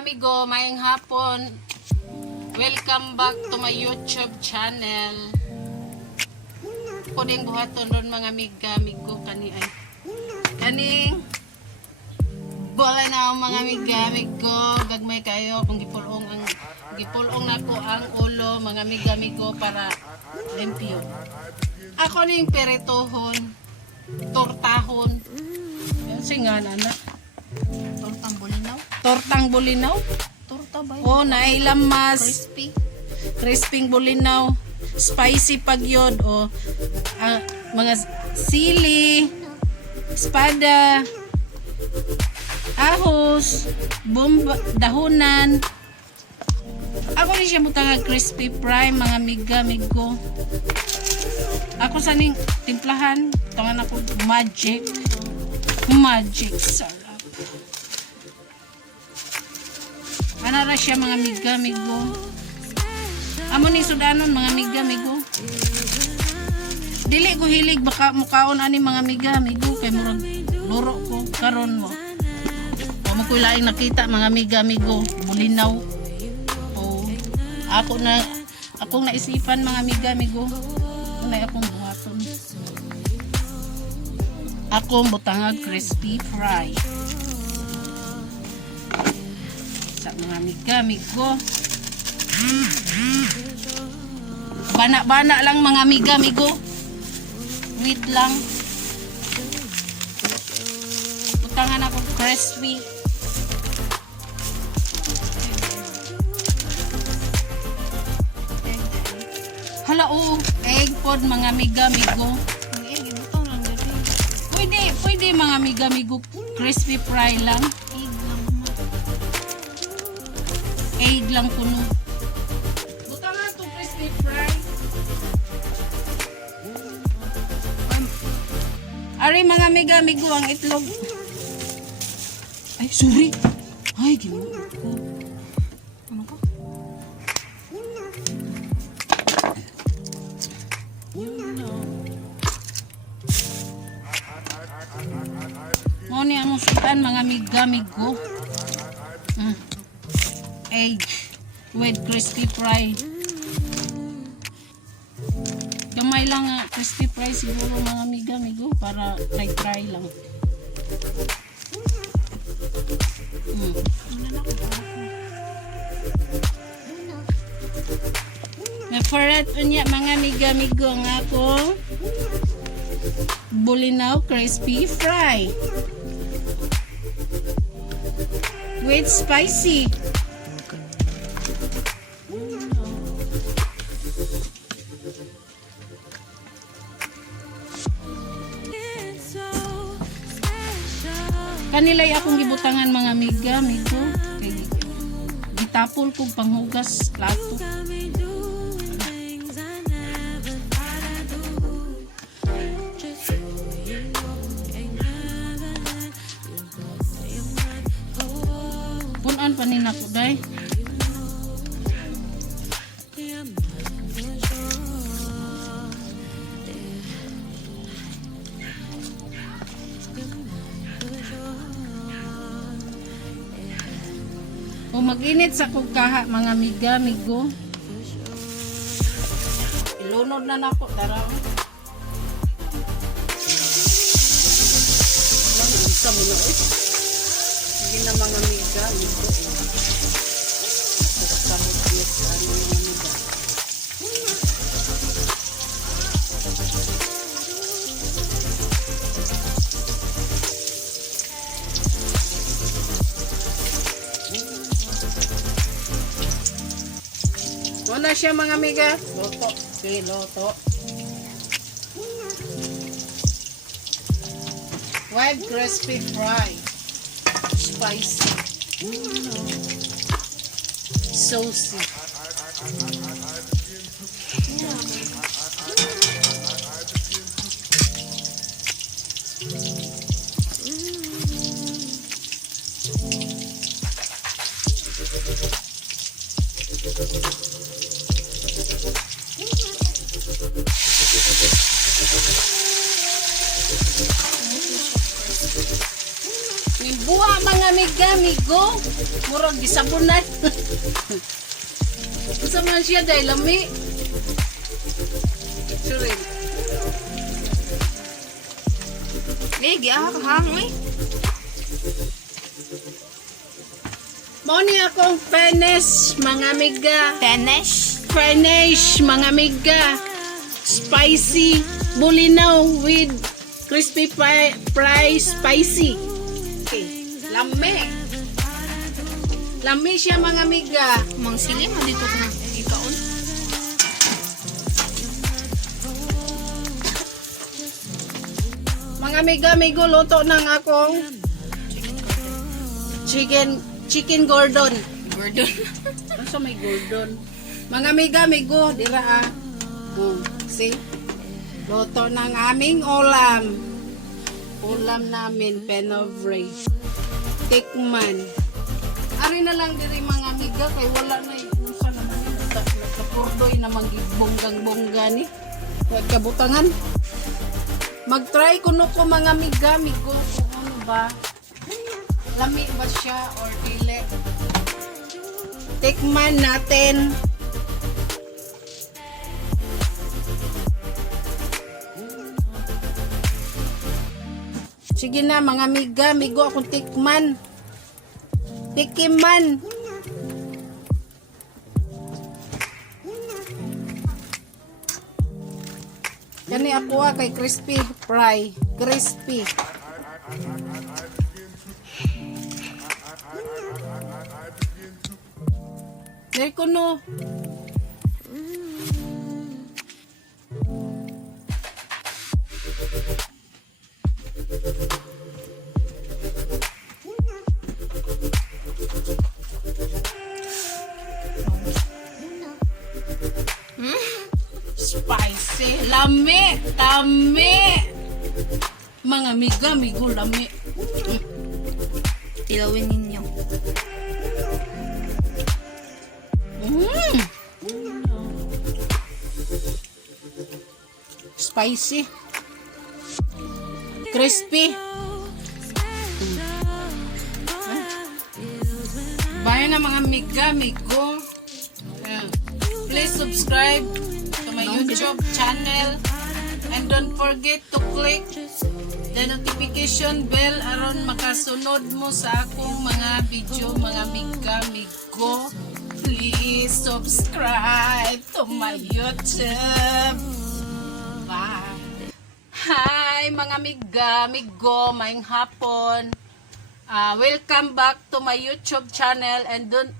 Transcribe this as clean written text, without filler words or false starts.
amigo, mayang hapon. Welcome back to my YouTube channel. Puding buhaton ron mga amigo kani ay. Kaning BULINAO mga amigo, gagmay kayo kung gipulong nako ang ulo mga amigo para limpyo. Ako ning peretohon, tortahon. Yan singan anak. Tortang bulinaw. Tortang bulinaw. Torta ba yun? Oh, nailamas. Crispy. Crisping bulinaw. Spicy pagyod. O, mga sili, espada, ahos, bomba, dahunan. Ako rin siya butang crispy fry, mga migo. Ako saning timplahan. Tangan ako magic. Magic sarap. Ano ra siya mga migo. Amo ni sudanon mga migo. Dili ko hilig baka mukaon ani mga migo kay murag luro ko karon mo. Amo ko laing nakita mga migo, bulinaw. Oh, akong naisipan mga migo. Unay akong buhaton. Akong butangag crispy fry. Sa mga migo. Bana-bana lang mga migo. Wait lang. Butangan ako crispy. Hala egg pod mga migo. Pwede mga migo. Crispy fry lang. Egg lang puno. Buta nga itong crispy fry. Ari mga migo ang itlog. Ay, sorry. Ay, ginawa ko. Ano ka? Mo ni among sutan mga migo. Egg with crispy fry. Gamay lang crispy fry siguro mga migo para try lang. May favorite unya mga migo ang ako BULINAO crispy fry with spicy. Kanilay akong gibutangan mga migo. Gitapol kong panghugas plato. Punan pa nina ko day. O mag-init sa kugkaha mga migo. Ilunod na nako daraw. Lang isa mo na Sige na mga migo. Samot yes ano mga migo. Wala siya mga miga. Loto. Okay, loto. White crispy fry. Spicy. Saucy. Buha mga migo. Murag gisabunan. Sa man siya dahil lami. Sure. Lagi hang eh. Mao ni akong penes, mga amiga. Finish. Finish, mga amiga. Spicy bulinaw with crispy fry spicy. Okay. Lami. Lami siya, mga amiga. Mang sili mo dito na ikaon. Mga amiga, luto ng akong chicken gordon. Gordon. Ano sa may gordon? Mga amiga, dira ah. See? Luto ng aming ulam. Ulam namin, penovre. Tikman. Ari na lang diri, mga amiga, kay wala na yung usa naman yung kapurdoy na manggibonggang-bongga ni. Huwag kabutangan. Mag-try kuno ko, mga amiga, kung ano ba. Lami ba siya or dili? Tikman natin. Sige na, mga amiga, akong tikman. Tikiman. Kani ako kay crispy fry. Crispy. Dari ko no. Spicy. Lami. Tami. Mga amiga, lami. Tilawin ninyo. Spicy. Crispy. Bayan na, mga amigo. Please subscribe to my YouTube channel and don't forget to click the notification bell aron makasunod mo sa akong mga video, mga amigo. Please subscribe to my YouTube. Bye. Hi, mga amigo, maayong hapon. Welcome back to my YouTube channel and don't